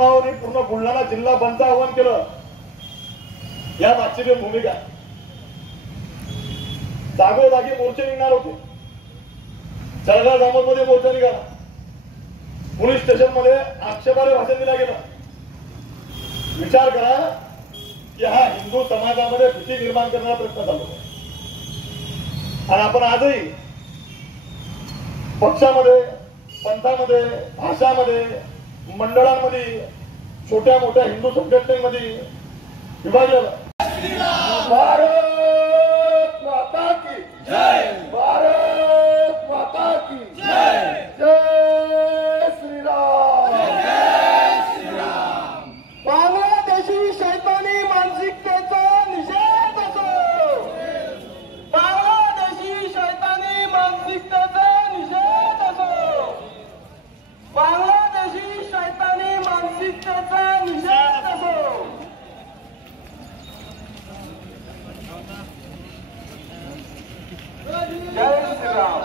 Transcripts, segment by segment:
पूर्ण बुलढाणा जिल्हा बंद आवाहन केलं। या मागची भूमिका जागोजागी मोर्चे निघणार होते। जळगाव जामोदमध्ये मोर्चा निघाला, पोलीस स्टेशन मध्ये आक्षेपार्ह भाषण दिलं गेलं। विचार करा की हा हिंदू समाजामध्ये भीती निर्माण करण्याचा प्रयत्न चालू आहे। आणि आपण आजही पक्षामध्ये, पंथामध्ये, भाषामध्ये, मंडळांमध्ये, छोट्या मोठ्या हिंदू संघटनेमध्ये विभागलेलं। भारत माता की जय, भारत माता की जय, जय श्रीराम, जय श्रीराम। बांगलादेशी शैतानी मानसिकतेचा निषेध असो, बांगलादेशी शैतानी मानसिकतेचा निषेध असो, बांगलादेशी शैतानी मानसिकतेचा निषेध असो। जय श्रीराम।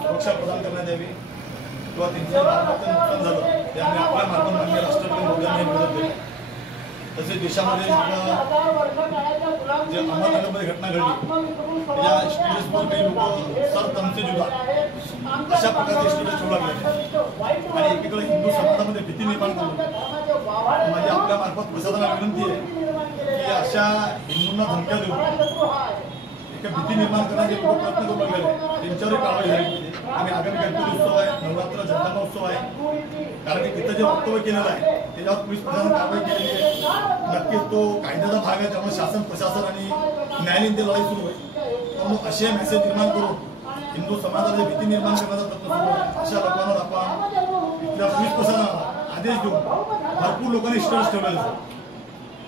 सुरक्षा प्रदान करण्यात यावी किंवा त्यांचं नुकसान झालं त्यामुळे आपल्या मार्फत मान्य राष्ट्रपती मोदींनी मदत दिली। तसेच देशामध्ये जे अहमदनगरमध्ये घटना घडली त्या स्टेजवर काही लोक सर तमसे जुदा अशा प्रकारे स्टेज ठेवू लागले आणि एकीकडे हिंदू समाजामध्ये भीती निर्माण करून माझी आपल्या मार्फत प्रशासनाला विनंती आहे की अशा हिंदूंना धमक्या देऊन भीती निर्माण करण्याचे लोक प्रयत्न करू लागले त्यांच्यावर कारवाई झाली पाहिजे। आणि आगामी गणपती उत्सव आहे, नवरात्र जनता महोत्सव आहे, कारण की तिथं जे वक्तव्य केलेलं आहे त्याच्यावर पोलीस प्रशासन कारवाई केलेली आहे। नक्कीच तो कायद्याचा भाग आहे, त्यामुळे शासन प्रशासन आणि न्यायालयीन ते लढाई सुरू आहे। पण असे मेसेज निर्माण करून हिंदू समाजामध्ये भीती निर्माण करण्याचा प्रयत्न सुरू आहे। अशा लोकांवर आपण इथल्या पोलीस प्रशासनाला आदेश देऊन भरपूर लोकांनी स्टेटस ठेवलेलं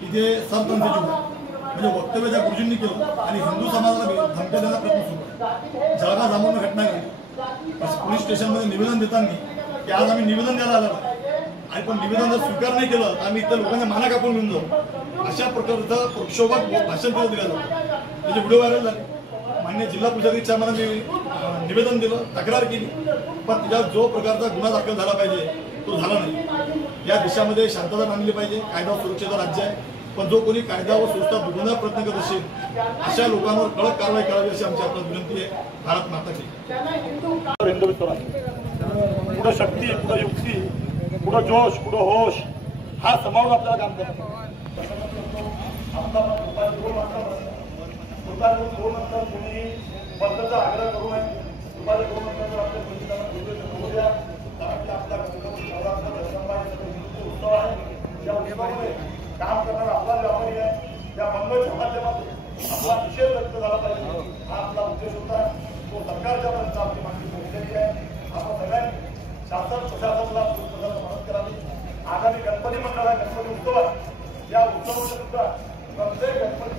की ते सरपंच जुदा म्हणजे वक्तव्य त्या गुरुजींनी केलं आणि हिंदू समाजाला धमक्या देण्याचा प्रयत्न सुरू आहे। जळगाव जामोदमध्ये घटना घडली, पोलीस स्टेशनमध्ये निवेदन देताना की आज आम्ही निवेदन द्यायला आलो आणि पण निवेदन जर स्वीकार नाही केलं तर आम्ही इथल्या लोकांच्या माना कापून घेऊन जाऊ, अशा प्रकारचं प्रक्षोभक भाषण दिलं जातं। त्याचे व्हिडिओ व्हायरल झाले। मान्य जिल्हा परिषदेच्या मला मी निवेदन दिलं, तक्रार केली, पण त्याच्यात जो प्रकारचा गुन्हा दाखल झाला पाहिजे तो झाला नाही। या देशामध्ये शांतता आणली पाहिजे, कायदा सुरक्षेचं राज्य आहे, पण जो कोणी कायदा व सुव्यवस्था बिघडवण्याचा प्रयत्न करत असेल अशा लोकांवर कडक कारवाई करावी अशी आमची आपल्याला विनंती आहे। भारत माता की हिंदू विश्वास, पुढे शक्ती, पुढे युक्ती, पुढे जोश, पुढे होश हा समावून आपल्याला काम करायचं। तुम्ही पद्धतीचा आग्रह करू नये। दुपारी 2 नंतर आपल्या उत्सव आहे, या उत्सवामध्ये काम करणारा आपला व्यापारी आहे, या बंगच्या माध्यमातून आपला निषेध व्यक्त झाला पाहिजे हा आपला उद्देश होता। तो सरकारच्या पर्यंत आपली मागणी पोहोचलेली आहे। आपण सगळ्यांनी शासन प्रशासनाला मदत करावी। आगामी गणपती मंडळ आहे, गणपती उत्सव, या उत्सवाच्या सुद्धा प्रत्येक गणपती